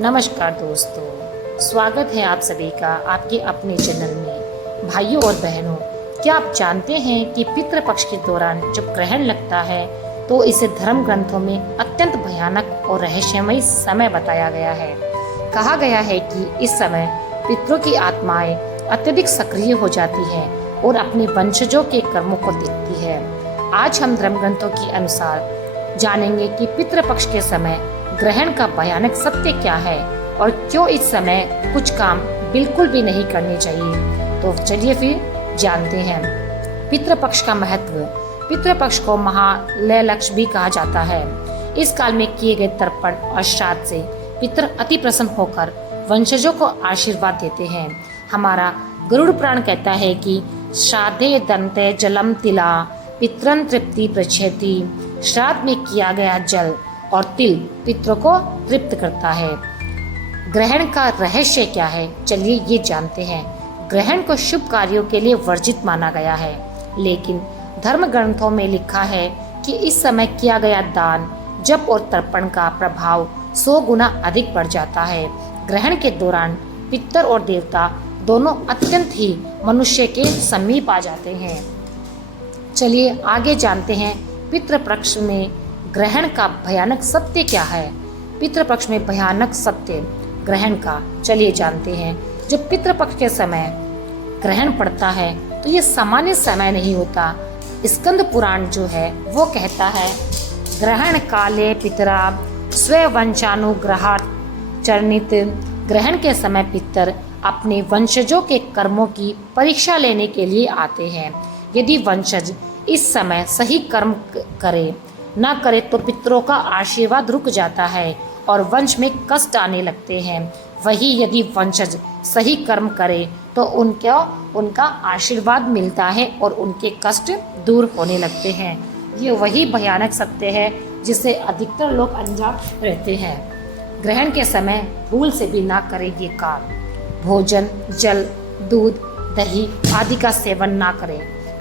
नमस्कार दोस्तों, स्वागत है आप सभी का आपके अपने चैनल में। भाइयों और बहनों, क्या आप जानते हैं कि पितृपक्ष के दौरान जब ग्रहण लगता है तो इसे धर्म ग्रंथों में अत्यंत भयानक और रहस्यमय समय बताया गया है। कहा गया है कि इस समय पितरों की आत्माएं अत्यधिक सक्रिय हो जाती हैं और अपने वंशजों के कर्मों को देखती है। आज हम धर्म ग्रंथों के अनुसार जानेंगे कि पितृपक्ष के समय ग्रहण का भयानक सत्य क्या है और क्यों इस समय कुछ काम बिल्कुल भी नहीं करने चाहिए। तो चलिए फिर जानते हैं पितृपक्ष का महत्व। पितृपक्ष को महालयलक्ष भी कहा जाता है। इस काल में किए गए तर्पण और श्राद्ध से पितृ अति प्रसन्न होकर वंशजों को आशीर्वाद देते हैं। हमारा गरुड़ पुराण कहता है कि श्राद्धे दंते जलम तिला पितरन तृप्ति प्रच्छेति। श्राद्ध में किया गया जल और तिल पितरों को तृप्त करता है। ग्रहण का रहस्य क्या है, चलिए ये जानते हैं। ग्रहण को शुभ कार्यों के लिए वर्जित माना गया है, लेकिन धर्म ग्रंथों में लिखा है कि इस समय किया गया दान, जप और तर्पण का प्रभाव 100 गुना अधिक बढ़ जाता है। ग्रहण के दौरान पितर और देवता दोनों अत्यंत ही मनुष्य के समीप आ जाते हैं। चलिए आगे जानते हैं पितृपक्ष में ग्रहण का भयानक सत्य क्या है। पितृपक्ष में भयानक सत्य ग्रहण का चलिए जानते हैं। जब पितृपक्ष के समय ग्रहण पड़ता है तो ये सामान्य समय नहीं होता। स्कंद पुराण जो है वो कहता है, ग्रहण काले पितरा स्ववंशानुग्रहात् चरणित। ग्रहण के समय पितर अपने वंशजों के कर्मों की परीक्षा लेने के लिए आते हैं। यदि वंशज इस समय सही कर्म करे न करे तो पितरों का आशीर्वाद रुक जाता है और वंश में कष्ट आने लगते हैं। वही यदि वंशज सही कर्म करे तो उनका आशीर्वाद मिलता है और उनके कष्ट दूर होने लगते हैं। ये वही भयानक सत्य है जिसे अधिकतर लोग अनजान रहते हैं। ग्रहण के समय भूल से भी ना करें ये काम। भोजन, जल, दूध, दही आदि का सेवन ना करें।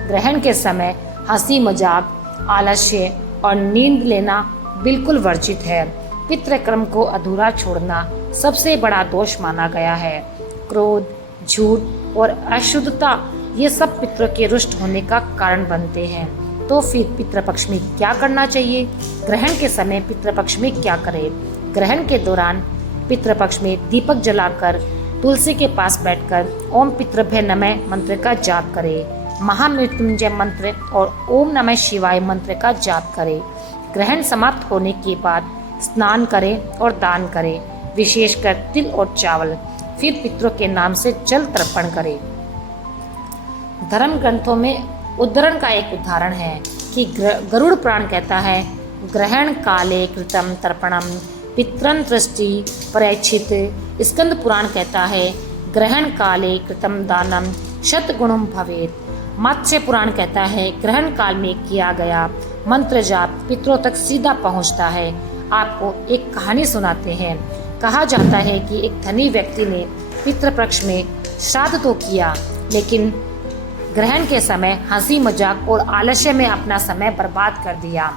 ग्रहण के समय हंसी मजाक, आलस्य और नींद लेना बिल्कुल वर्जित है। पितृकर्म को अधूरा छोड़ना सबसे बड़ा दोष माना गया है। क्रोध, झूठ और अशुद्धता ये सब पितरों के रुष्ट होने का कारण बनते हैं। तो फिर पितृपक्ष में क्या करना चाहिए? ग्रहण के समय पितृपक्ष में क्या करें? ग्रहण के दौरान पितृपक्ष में दीपक जलाकर तुलसी के पास बैठकर ओम पितृभ्य नमः मंत्र का जाप करें। महामृत्युंजय मंत्र और ओम नमः शिवाय मंत्र का जाप करें। ग्रहण समाप्त होने के बाद स्नान करें और दान करें, विशेषकर तिल और चावल। फिर पितरों के नाम से जल तर्पण करें। धर्म ग्रंथों में उद्धरण का एक उदाहरण है कि गरुड़ पुराण कहता है, ग्रहण काले कृतम तर्पणम पितरन दृष्टि प्रैच्छित। स्कंद पुराण कहता है, ग्रहण काले कृतम दानम शतगुणम भवेत्। मत्स्य पुराण कहता है, ग्रहण काल में किया गया मंत्र जाप पितरों तक सीधा पहुंचता है। आपको एक कहानी सुनाते हैं। कहा जाता है कि एक धनी व्यक्ति ने पितृपक्ष में श्राद्ध तो किया, लेकिन ग्रहण के समय हंसी मजाक और आलस्य में अपना समय बर्बाद कर दिया।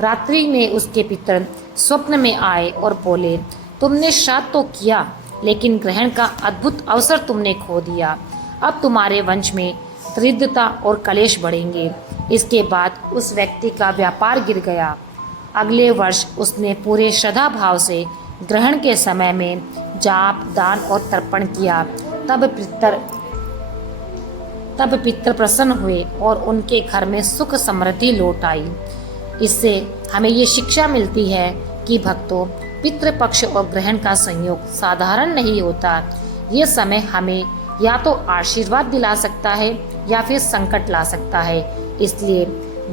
रात्रि में उसके पितर स्वप्न में आए और बोले, तुमने श्राद्ध तो किया, लेकिन ग्रहण का अद्भुत अवसर तुमने खो दिया। अब तुम्हारे वंश में दरिद्रता और कलेश बढ़ेंगे। इसके बाद उस व्यक्ति का व्यापार गिर गया। अगले वर्ष उसने पूरे श्रद्धा भाव से ग्रहण के समय में जाप, दान और तर्पण किया। तब पितर प्रसन्न हुए और उनके घर में सुख समृद्धि लौट आई। इससे हमें ये शिक्षा मिलती है कि भक्तों, पितृपक्ष और ग्रहण का संयोग साधारण नहीं होता। ये समय हमें या तो आशीर्वाद दिला सकता है या फिर संकट ला सकता है। इसलिए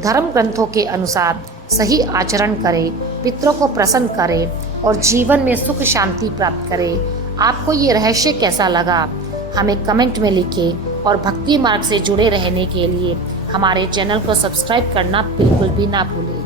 धर्म ग्रंथों के अनुसार सही आचरण करें, पितरों को प्रसन्न करें और जीवन में सुख शांति प्राप्त करें। आपको ये रहस्य कैसा लगा, हमें कमेंट में लिखें और भक्ति मार्ग से जुड़े रहने के लिए हमारे चैनल को सब्सक्राइब करना बिल्कुल भी ना भूलें।